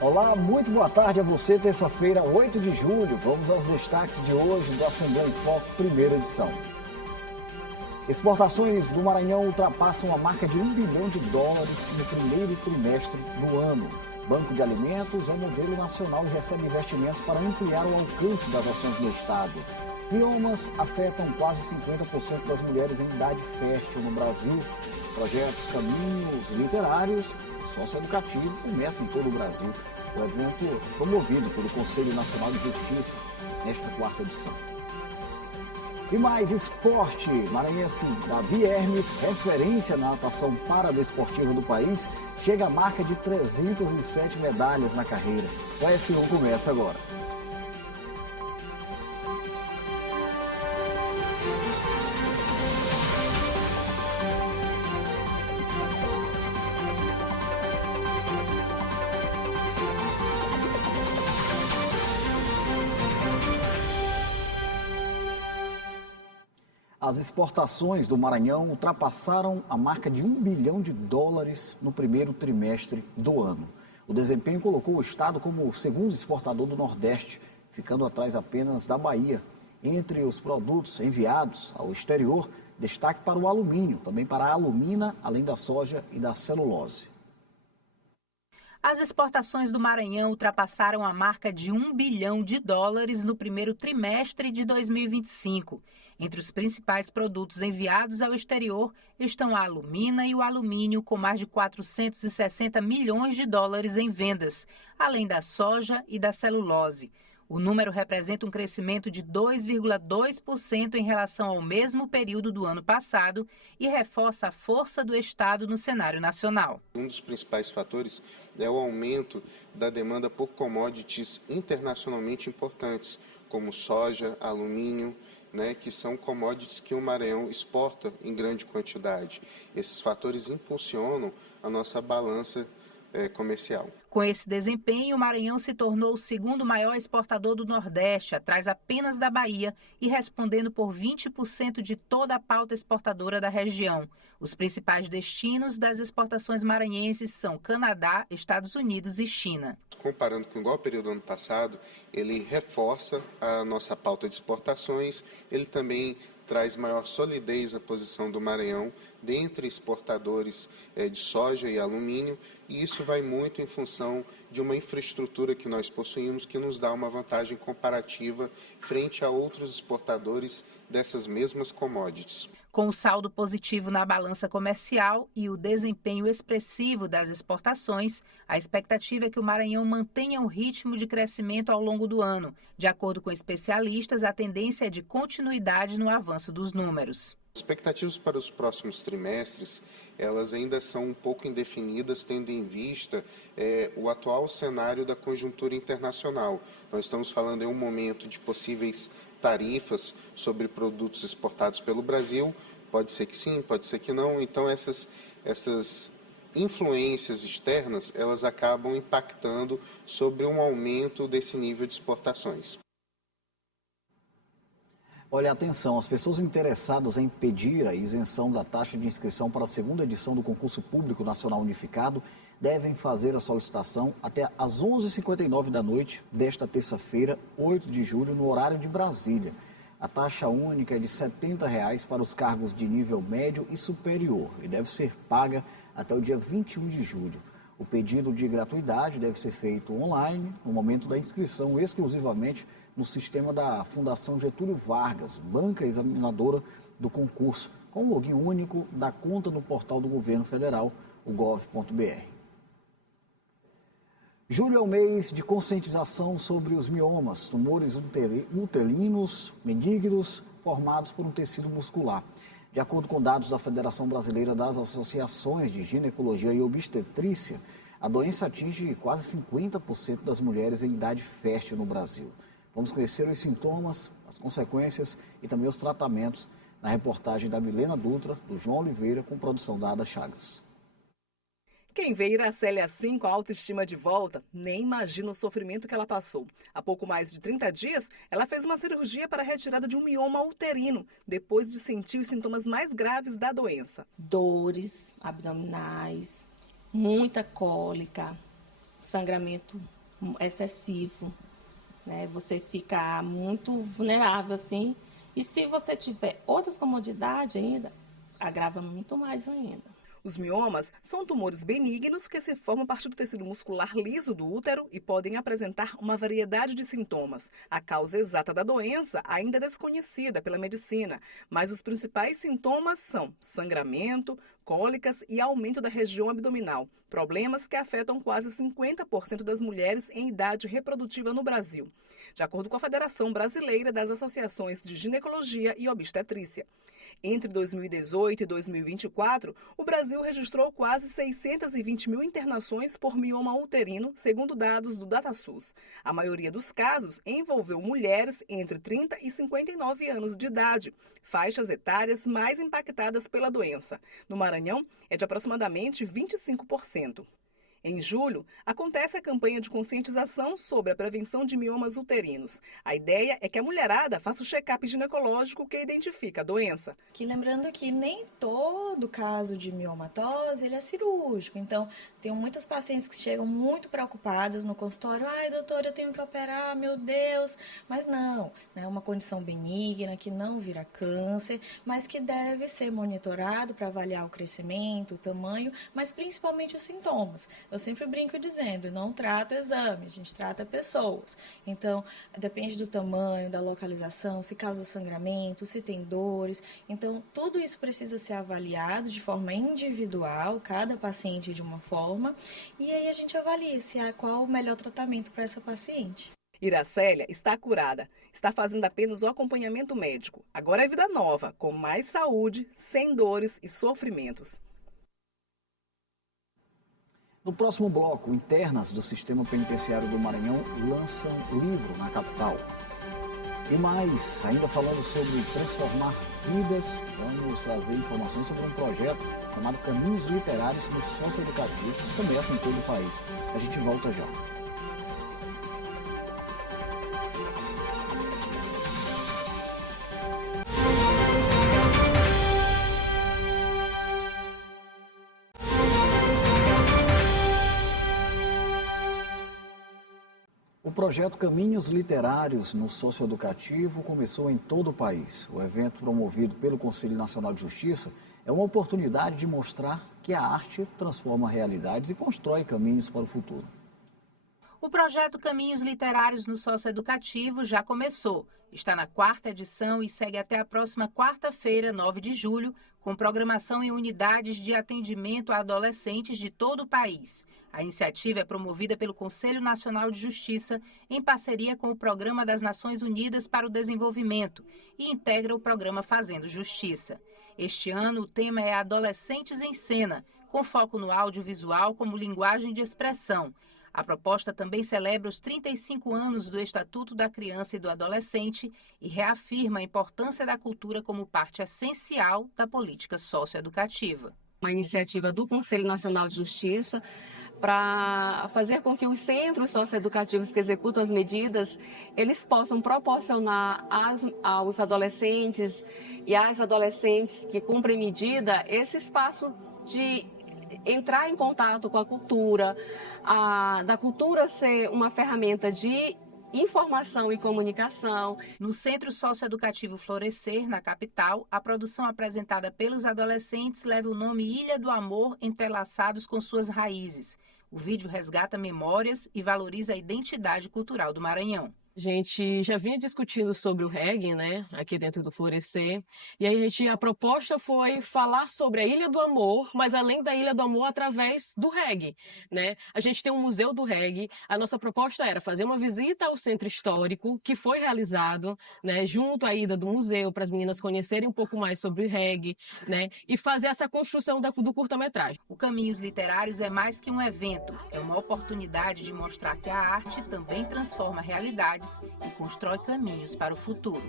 Olá, muito boa tarde a você, terça-feira, 8 de julho. Vamos aos destaques de hoje do Assembleia em Foco, primeira edição. Exportações do Maranhão ultrapassam a marca de $1 bilhão no primeiro trimestre do ano. Banco de Alimentos é modelo nacional e recebe investimentos para ampliar o alcance das ações do Estado. Miomas afetam quase 50% das mulheres em idade fértil no Brasil. Projetos Caminhos Literários Socioeducativo começa em todo o Brasil. O evento promovido pelo Conselho Nacional de Justiça nesta quarta edição. E mais esporte. Maranhense Davi Hermes, referência na natação paradesportiva do país, chega à marca de 307 medalhas na carreira. O F1 começa agora. As exportações do Maranhão ultrapassaram a marca de $1 bilhão no primeiro trimestre do ano. O desempenho colocou o estado como o segundo exportador do Nordeste, ficando atrás apenas da Bahia. Entre os produtos enviados ao exterior, destaque para o alumínio, também para a alumina, além da soja e da celulose. As exportações do Maranhão ultrapassaram a marca de $1 bilhão no primeiro trimestre de 2025. Entre os principais produtos enviados ao exterior estão a alumina e o alumínio, com mais de $460 milhões em vendas, além da soja e da celulose. O número representa um crescimento de 2,2% em relação ao mesmo período do ano passado e reforça a força do Estado no cenário nacional. Um dos principais fatores é o aumento da demanda por commodities internacionalmente importantes, como soja, alumínio, que são commodities que o Maranhão exporta em grande quantidade. Esses fatores impulsionam a nossa balança comercial. Com esse desempenho, o Maranhão se tornou o segundo maior exportador do Nordeste, atrás apenas da Bahia e respondendo por 20% de toda a pauta exportadora da região. Os principais destinos das exportações maranhenses são Canadá, Estados Unidos e China. Comparando com o igual período do ano passado, ele reforça a nossa pauta de exportações, ele também traz maior solidez à posição do Maranhão dentre exportadores de soja e alumínio, e isso vai muito em função de uma infraestrutura que nós possuímos que nos dá uma vantagem comparativa frente a outros exportadores dessas mesmas commodities. Com o saldo positivo na balança comercial e o desempenho expressivo das exportações, a expectativa é que o Maranhão mantenha um ritmo de crescimento ao longo do ano. De acordo com especialistas, a tendência é de continuidade no avanço dos números. As expectativas para os próximos trimestres, elas ainda são um pouco indefinidas, tendo em vista o atual cenário da conjuntura internacional. Nós estamos falando em um momento de possíveis tarifas sobre produtos exportados pelo Brasil, pode ser que sim, pode ser que não, então essas influências externas, elas acabam impactando sobre um aumento desse nível de exportações. Olha, atenção, as pessoas interessadas em pedir a isenção da taxa de inscrição para a segunda edição do Concurso Público Nacional Unificado devem fazer a solicitação até às 11h59 da noite desta terça-feira, 8 de julho, no horário de Brasília. A taxa única é de R$ 70 para os cargos de nível médio e superior e deve ser paga até o dia 21 de julho. O pedido de gratuidade deve ser feito online, no momento da inscrição, exclusivamente no sistema da Fundação Getúlio Vargas, banca examinadora do concurso, com login único da conta no portal do Governo Federal, o gov.br. Julho é o mês de conscientização sobre os miomas, tumores uterinos benignos formados por um tecido muscular. De acordo com dados da Federação Brasileira das Associações de Ginecologia e Obstetrícia, a doença atinge quase 50% das mulheres em idade fértil no Brasil. Vamos conhecer os sintomas, as consequências e também os tratamentos na reportagem da Milena Dutra, do João Oliveira, com produção da Ada Chagas. Quem vê Iraceli assim, com a autoestima de volta, nem imagina o sofrimento que ela passou. Há pouco mais de 30 dias, ela fez uma cirurgia para a retirada de um mioma uterino, depois de sentir os sintomas mais graves da doença. Dores abdominais, muita cólica, sangramento excessivo, né? Você ficar muito vulnerável assim. E se você tiver outras comodidades ainda, agrava muito mais ainda. Os miomas são tumores benignos que se formam a partir do tecido muscular liso do útero e podem apresentar uma variedade de sintomas. A causa exata da doença ainda é desconhecida pela medicina, mas os principais sintomas são sangramento, cólicas e aumento da região abdominal, problemas que afetam quase 50% das mulheres em idade reprodutiva no Brasil, de acordo com a Federação Brasileira das Associações de Ginecologia e Obstetrícia. Entre 2018 e 2024, o Brasil registrou quase 620 mil internações por mioma uterino, segundo dados do DataSUS. A maioria dos casos envolveu mulheres entre 30 e 59 anos de idade, faixas etárias mais impactadas pela doença. No Maranhão, é de aproximadamente 25%. Em julho, acontece a campanha de conscientização sobre a prevenção de miomas uterinos. A ideia é que a mulherada faça o check-up ginecológico que identifica a doença. Lembrando que nem todo caso de miomatose ele é cirúrgico. Então, tem muitas pacientes que chegam muito preocupadas no consultório. Ai, doutora, eu tenho que operar, meu Deus. Mas não, é uma condição benigna que não vira câncer, mas que deve ser monitorado para avaliar o crescimento, o tamanho, mas principalmente os sintomas. Eu sempre brinco dizendo, não trata exame, a gente trata pessoas. Então, depende do tamanho, da localização, se causa sangramento, se tem dores. Então, tudo isso precisa ser avaliado de forma individual, cada paciente de uma forma, e aí a gente avalia qual o melhor tratamento para essa paciente. Iracélia está curada, está fazendo apenas o acompanhamento médico. Agora é vida nova, com mais saúde, sem dores e sofrimentos. No próximo bloco, internas do Sistema Penitenciário do Maranhão lançam livro na capital. E mais, ainda falando sobre transformar vidas, vamos trazer informações sobre um projeto chamado Caminhos Literários no Socioeducativo, que começa em todo o país. A gente volta já. O projeto Caminhos Literários no Socioeducativo começou em todo o país. O evento, promovido pelo Conselho Nacional de Justiça, é uma oportunidade de mostrar que a arte transforma realidades e constrói caminhos para o futuro. O projeto Caminhos Literários no Socioeducativo já começou. Está na 4ª edição e segue até a próxima quarta-feira, 9 de julho, com programação em unidades de atendimento a adolescentes de todo o país. A iniciativa é promovida pelo Conselho Nacional de Justiça em parceria com o Programa das Nações Unidas para o Desenvolvimento e integra o programa Fazendo Justiça. Este ano, o tema é Adolescentes em Cena, com foco no audiovisual como linguagem de expressão. A proposta também celebra os 35 anos do Estatuto da Criança e do Adolescente e reafirma a importância da cultura como parte essencial da política socioeducativa. Uma iniciativa do Conselho Nacional de Justiça para fazer com que os centros socioeducativos que executam as medidas, eles possam proporcionar aos adolescentes e às adolescentes que cumprem medida esse espaço de entrar em contato com a cultura, da cultura ser uma ferramenta de informação e comunicação. No Centro Socioeducativo Florescer, na capital, a produção apresentada pelos adolescentes leva o nome Ilha do Amor, entrelaçados com suas raízes. O vídeo resgata memórias e valoriza a identidade cultural do Maranhão. A gente já vinha discutindo sobre o reggae, né, aqui dentro do Florescer, e aí a proposta foi falar sobre a Ilha do Amor, mas além da Ilha do Amor, através do reggae, né? A gente tem um museu do reggae, a nossa proposta era fazer uma visita ao centro histórico, que foi realizado, né, junto à ida do museu, para as meninas conhecerem um pouco mais sobre o reggae, né, e fazer essa construção do curta-metragem. O Caminhos Literários é mais que um evento, é uma oportunidade de mostrar que a arte também transforma realidades e constrói caminhos para o futuro.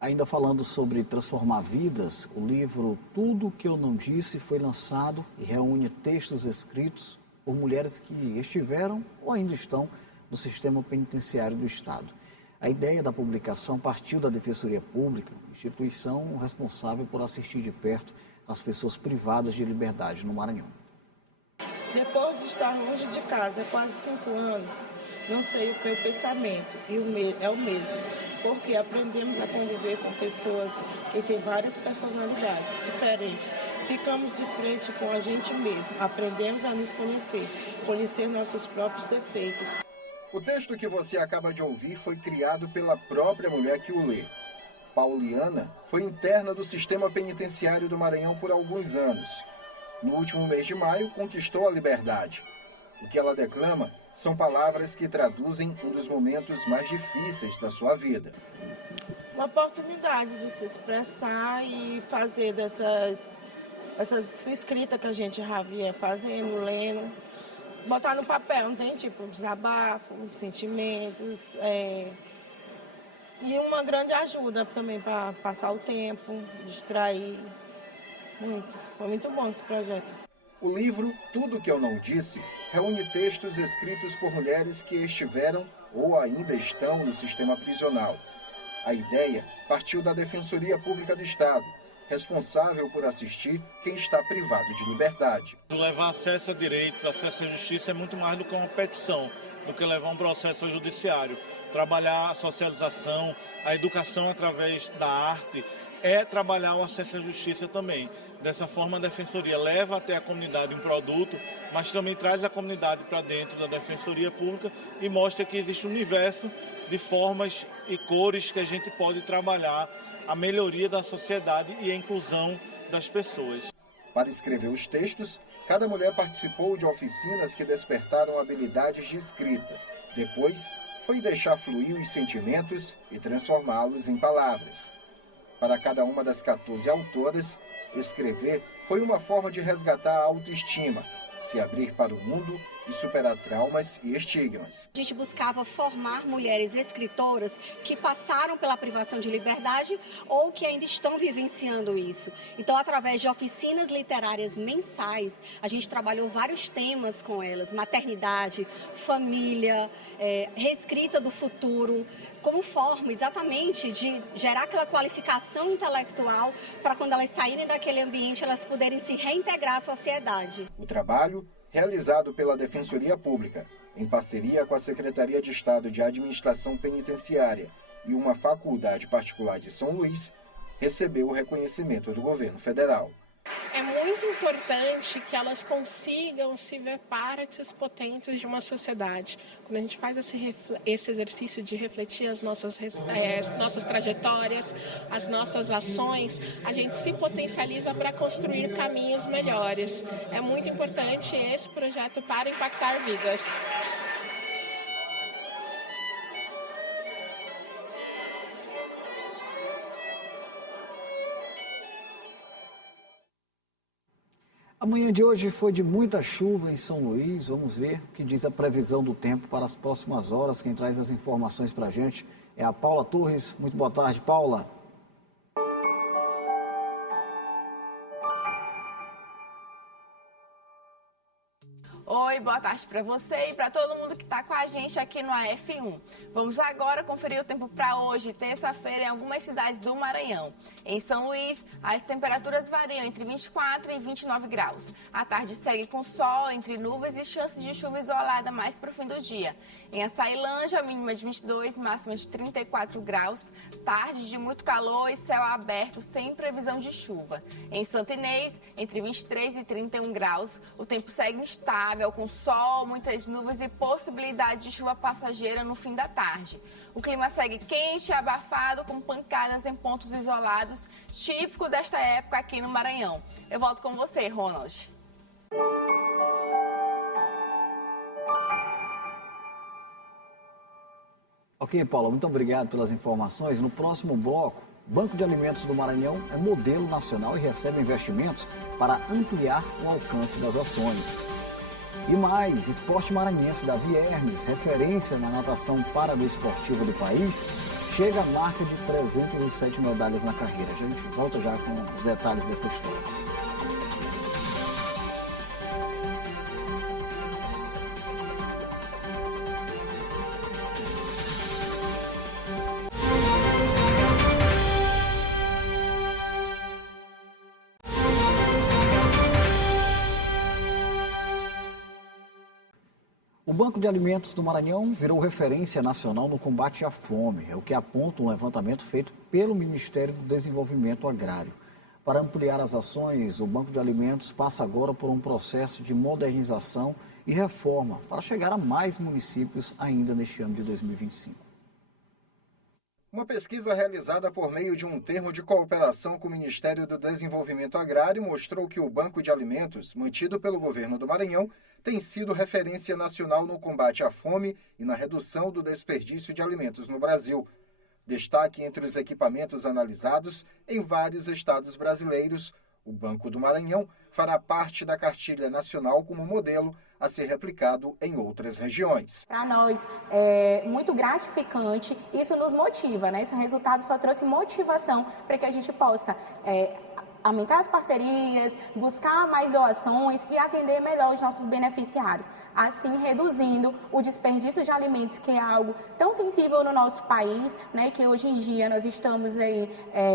Ainda falando sobre transformar vidas, o livro Tudo o que eu não disse foi lançado e reúne textos escritos por mulheres que estiveram ou ainda estão no sistema penitenciário do Estado. A ideia da publicação partiu da Defensoria Pública, instituição responsável por assistir de perto as pessoas privadas de liberdade no Maranhão. Depois de estar longe de casa há quase 5 anos, não sei o meu pensamento é o mesmo, porque aprendemos a conviver com pessoas que têm várias personalidades diferentes. Ficamos de frente com a gente mesmo, aprendemos a nos conhecer nossos próprios defeitos. O texto que você acaba de ouvir foi criado pela própria mulher que o lê. Pauliana foi interna do sistema penitenciário do Maranhão por alguns anos. No último mês de maio, conquistou a liberdade. O que ela declama são palavras que traduzem um dos momentos mais difíceis da sua vida. Uma oportunidade de se expressar e fazer essas escritas que a gente já via fazendo, lendo, botar no papel, não tem tipo desabafo, sentimentos, e uma grande ajuda também para passar o tempo, distrair. Foi muito bom esse projeto. O livro Tudo Que Eu Não Disse reúne textos escritos por mulheres que estiveram ou ainda estão no sistema prisional. A ideia partiu da Defensoria Pública do Estado, responsável por assistir quem está privado de liberdade. Levar acesso a direitos, acesso à justiça é muito mais do que uma petição, do que levar um processo ao judiciário. Trabalhar a socialização, a educação através da arte, é trabalhar o acesso à justiça também. Dessa forma, a Defensoria leva até a comunidade um produto, mas também traz a comunidade para dentro da Defensoria Pública e mostra que existe um universo de formas e cores que a gente pode trabalhar a melhoria da sociedade e a inclusão das pessoas. Para escrever os textos, cada mulher participou de oficinas que despertaram habilidades de escrita. Depois, foi deixar fluir os sentimentos e transformá-los em palavras. Para cada uma das 14 autoras, escrever foi uma forma de resgatar a autoestima, se abrir para o mundo e superar traumas e estigmas. A gente buscava formar mulheres escritoras que passaram pela privação de liberdade ou que ainda estão vivenciando isso. Então, através de oficinas literárias mensais, a gente trabalhou vários temas com elas: maternidade, família, reescrita do futuro, como forma exatamente de gerar aquela qualificação intelectual para quando elas saírem daquele ambiente, elas poderem se reintegrar à sociedade. O trabalho, realizado pela Defensoria Pública, em parceria com a Secretaria de Estado de Administração Penitenciária e uma faculdade particular de São Luís, recebeu o reconhecimento do governo federal. É muito importante que elas consigam se ver partes potentes de uma sociedade. Quando a gente faz esse exercício de refletir as nossas trajetórias, as nossas ações, a gente se potencializa para construir caminhos melhores. É muito importante esse projeto para impactar vidas. A manhã de hoje foi de muita chuva em São Luís. Vamos ver o que diz a previsão do tempo para as próximas horas. Quem traz as informações para a gente é a Paula Torres. Muito boa tarde, Paula. Oi, boa tarde para você e para todo mundo que está com a gente aqui no AF1. Vamos agora conferir o tempo para hoje, terça-feira, em algumas cidades do Maranhão. Em São Luís, as temperaturas variam entre 24 e 29 graus. A tarde segue com sol, entre nuvens e chances de chuva isolada mais para o fim do dia. Em Açailândia, mínima de 22, máxima de 34 graus. Tarde de muito calor e céu aberto, sem previsão de chuva. Em Santo Inês, entre 23 e 31 graus. O tempo segue instável, com sol, muitas nuvens e possibilidade de chuva passageira no fim da tarde. O clima segue quente e abafado, com pancadas em pontos isolados, típico desta época aqui no Maranhão. Eu volto com você, Ronald. Ok, Paula, muito obrigado pelas informações. No próximo bloco, o Banco de Alimentos do Maranhão é modelo nacional e recebe investimentos para ampliar o alcance das ações. E mais, esporte maranhense Davi Hermes, referência na natação paradesportiva do país, chega à marca de 307 medalhas na carreira. A gente volta já com os detalhes dessa história. O Banco de Alimentos do Maranhão virou referência nacional no combate à fome. É o que aponta um levantamento feito pelo Ministério do Desenvolvimento Agrário. Para ampliar as ações, o Banco de Alimentos passa agora por um processo de modernização e reforma para chegar a mais municípios ainda neste ano de 2025. Uma pesquisa realizada por meio de um termo de cooperação com o Ministério do Desenvolvimento Agrário mostrou que o Banco de Alimentos, mantido pelo governo do Maranhão, tem sido referência nacional no combate à fome e na redução do desperdício de alimentos no Brasil. Destaque entre os equipamentos analisados em vários estados brasileiros, o Banco do Maranhão fará parte da cartilha nacional como modelo a ser replicado em outras regiões. Para nós é muito gratificante, isso nos motiva, né? Esse resultado só trouxe motivação para que a gente possa aumentar as parcerias, buscar mais doações e atender melhor os nossos beneficiários, assim reduzindo o desperdício de alimentos, que é algo tão sensível no nosso país, né, que hoje em dia nós estamos aí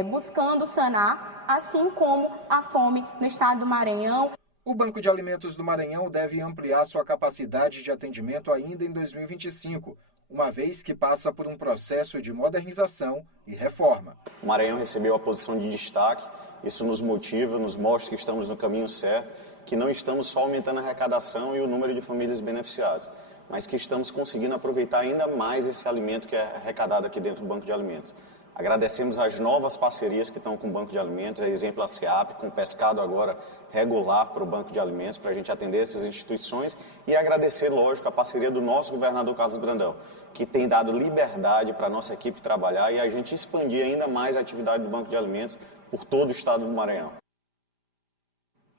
buscando sanar, assim como a fome no estado do Maranhão. O Banco de Alimentos do Maranhão deve ampliar sua capacidade de atendimento ainda em 2025, uma vez que passa por um processo de modernização e reforma. O Maranhão recebeu a posição de destaque. Isso nos motiva, nos mostra que estamos no caminho certo, que não estamos só aumentando a arrecadação e o número de famílias beneficiadas, mas que estamos conseguindo aproveitar ainda mais esse alimento que é arrecadado aqui dentro do Banco de Alimentos. Agradecemos as novas parcerias que estão com o Banco de Alimentos, a exemplo a SEAP, com o pescado agora regular para o Banco de Alimentos, para a gente atender essas instituições, e agradecer, lógico, a parceria do nosso governador Carlos Brandão, que tem dado liberdade para a nossa equipe trabalhar e a gente expandir ainda mais a atividade do Banco de Alimentos por todo o estado do Maranhão.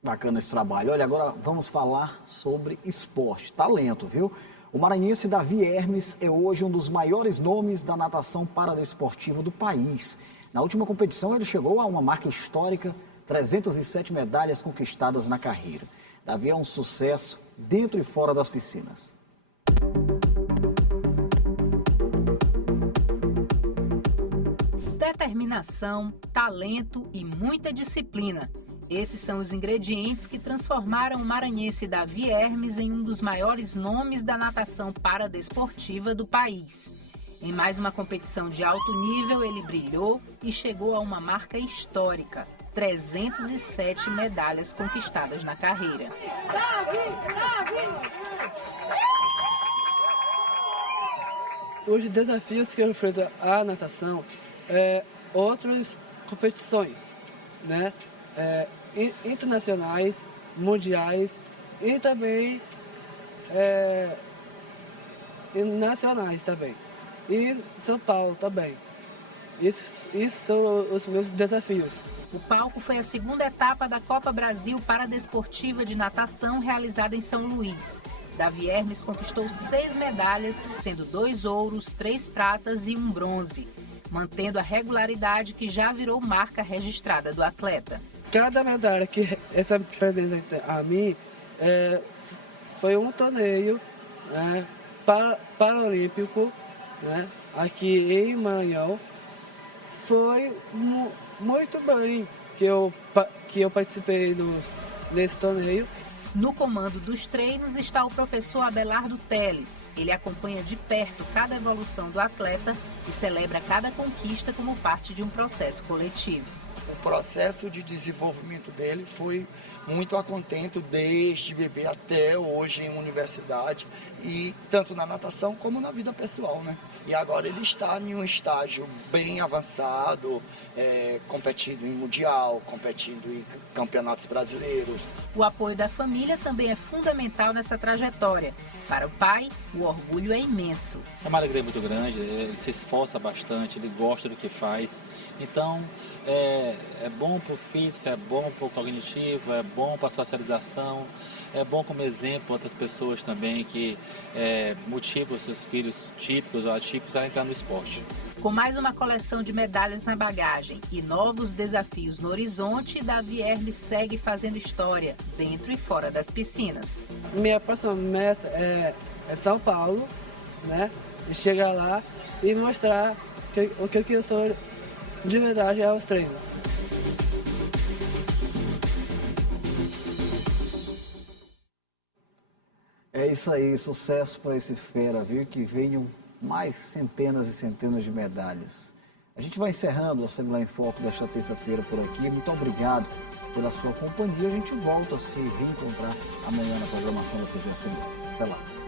Bacana esse trabalho. Olha, agora vamos falar sobre esporte, talento, viu? O maranhense Davi Hermes é hoje um dos maiores nomes da natação paradesportiva do país. Na última competição ele chegou a uma marca histórica, 307 medalhas conquistadas na carreira. Davi é um sucesso dentro e fora das piscinas. Determinação, talento e muita disciplina. Esses são os ingredientes que transformaram o maranhense Davi Hermes em um dos maiores nomes da natação paradesportiva do país. Em mais uma competição de alto nível, ele brilhou e chegou a uma marca histórica, 307 medalhas conquistadas na carreira. Os desafios que eu enfrento à natação outras competições, né? Internacionais, mundiais e também nacionais também. E São Paulo também. Isso são os meus desafios. O palco foi a segunda etapa da Copa Brasil Paradesportiva de Natação realizada em São Luís. Davi Hermes conquistou 6 medalhas, sendo 2 ouros, 3 pratas e 1 bronze, mantendo a regularidade que já virou marca registrada do atleta. Cada medalha que representa a mim foi um torneio paralímpico, né, aqui em Maranhão. Foi muito bem que eu participei nesse torneio. No comando dos treinos está o professor Abelardo Teles. Ele acompanha de perto cada evolução do atleta e celebra cada conquista como parte de um processo coletivo. O processo de desenvolvimento dele foi muito a contento desde bebê até hoje em universidade, e tanto na natação como na vida pessoal, né? E agora ele está em um estágio bem avançado, competindo em mundial, competindo em campeonatos brasileiros. O apoio da família também é fundamental nessa trajetória. Para o pai, o orgulho é imenso. É uma alegria muito grande, ele se esforça bastante, ele gosta do que faz. Então, é bom para o físico, é bom para o cognitivo, é bom para a socialização, é bom como exemplo outras pessoas também que motivam os seus filhos típicos ou atípicos a entrar no esporte. Com mais uma coleção de medalhas na bagagem e novos desafios no horizonte, Davi Hermes segue fazendo história dentro e fora das piscinas. Minha próxima meta é São Paulo, né? E chegar lá e mostrar o que eu sou de verdade aos treinos. É isso aí, sucesso para esse fera, viu? Que venham mais centenas e centenas de medalhas. A gente vai encerrando a Assembleia em Foco desta terça-feira por aqui. Muito obrigado pela sua companhia. A gente volta a se reencontrar amanhã na programação da TV Assembleia. Até lá.